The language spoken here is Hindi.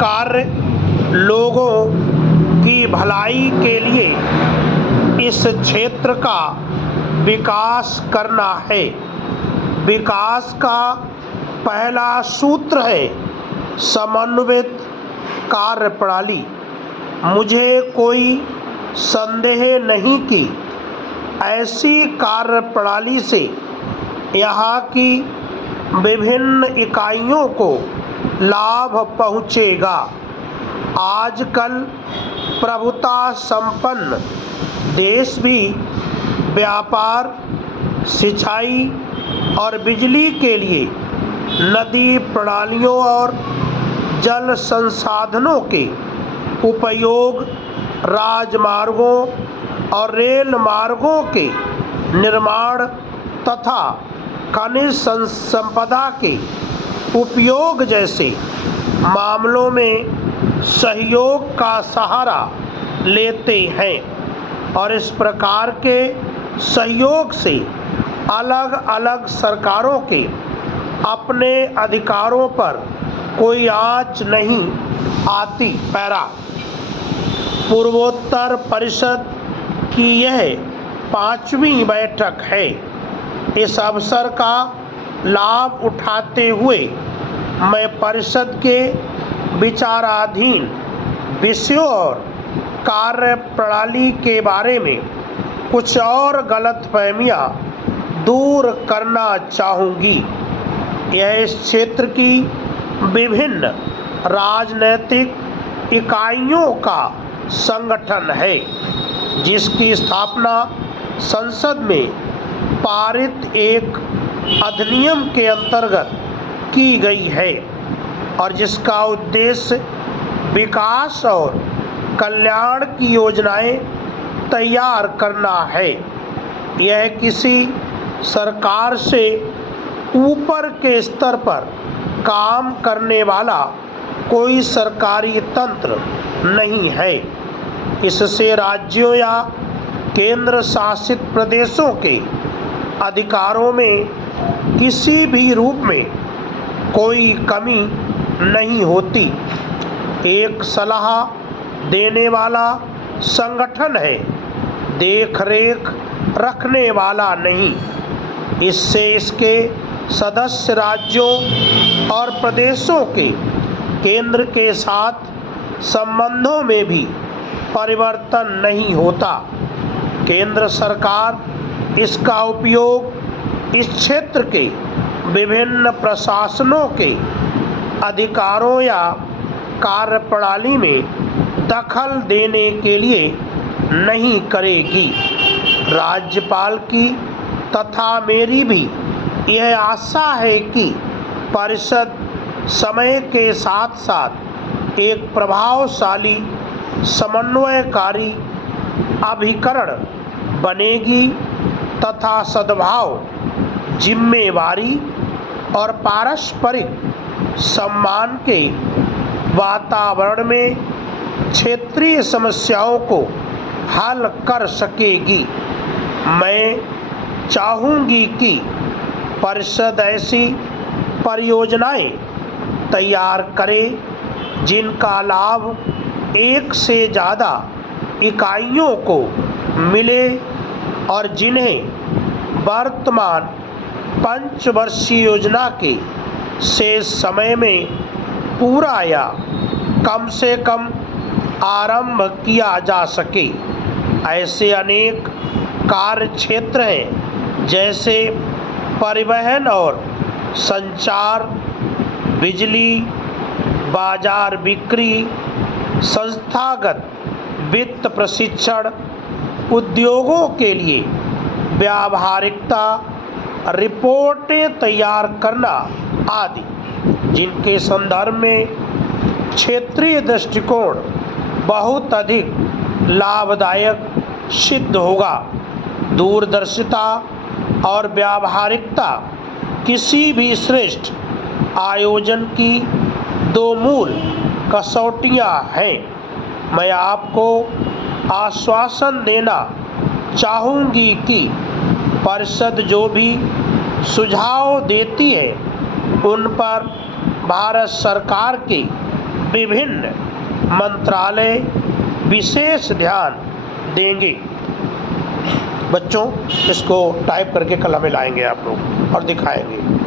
कार्य लोगों की भलाई के लिए इस क्षेत्र का विकास करना है। विकास का पहला सूत्र है समन्वित कार्यप्रणाली। मुझे कोई संदेह नहीं कि ऐसी कार्यप्रणाली से यहाँ की विभिन्न इकाइयों को लाभ पहुँचेगा। आजकल प्रभुता संपन्न देश भी व्यापार, सिंचाई और बिजली के लिए नदी प्रणालियों और जल संसाधनों के उपयोग, राजमार्गों और रेल मार्गों के निर्माण तथा खनिज संपदा के उपयोग जैसे मामलों में सहयोग का सहारा लेते हैं और इस प्रकार के सहयोग से अलग अलग सरकारों के अपने अधिकारों पर कोई आँच नहीं आती। पैरा पूर्वोत्तर परिषद की यह 5वीं बैठक है। इस अवसर का लाभ उठाते हुए मैं परिषद के विचाराधीन विषयों और कार्य प्रणाली के बारे में कुछ और गलतफहमियां दूर करना चाहूँगी। यह इस क्षेत्र की विभिन्न राजनैतिक इकाइयों का संगठन है जिसकी स्थापना संसद में पारित एक अधिनियम के अंतर्गत की गई है और जिसका उद्देश्य विकास और कल्याण की योजनाएं तैयार करना है। यह किसी सरकार से ऊपर के स्तर पर काम करने वाला कोई सरकारी तंत्र नहीं है। इससे राज्यों या केंद्र शासित प्रदेशों के अधिकारों में किसी भी रूप में कोई कमी नहीं होती। एक सलाह देने वाला संगठन है, देखरेख रखने वाला नहीं। इससे इसके सदस्य राज्यों और प्रदेशों के केंद्र के साथ संबंधों में भी परिवर्तन नहीं होता। केंद्र सरकार इसका उपयोग इस क्षेत्र के विभिन्न प्रशासनों के अधिकारों या कार्यप्रणाली में दखल देने के लिए नहीं करेगी। राज्यपाल की तथा मेरी भी यह आशा है कि परिषद समय के साथ साथ एक प्रभावशाली समन्वयकारी अभिकरण बनेगी तथा सद्भाव, जिम्मेवारी और पारस्परिक सम्मान के वातावरण में क्षेत्रीय समस्याओं को हल कर सकेगी। मैं चाहूँगी कि परिषद ऐसी परियोजनाएं तैयार करे जिनका लाभ एक से ज़्यादा इकाइयों को मिले और जिन्हें वर्तमान पंचवर्षीय योजना के शेष समय में पूरा या कम से कम आरंभ किया जा सके। ऐसे अनेक कार्य क्षेत्र हैं जैसे परिवहन और संचार, बिजली, बाजार बिक्री, संस्थागत वित्त प्रशिक्षण, उद्योगों के लिए व्यावहारिकता, रिपोर्टें तैयार करना आदि, जिनके संदर्भ में क्षेत्रीय दृष्टिकोण बहुत अधिक लाभदायक सिद्ध होगा। दूरदर्शिता और व्यावहारिकता किसी भी श्रेष्ठ आयोजन की दो मूल कसौटियाँ हैं। मैं आपको आश्वासन देना चाहूँगी कि परिषद जो भी सुझाव देती है उन पर भारत सरकार के विभिन्न मंत्रालय विशेष ध्यान देंगे। बच्चों, इसको टाइप करके कल हमें लाएंगे आप लोग और दिखाएंगे।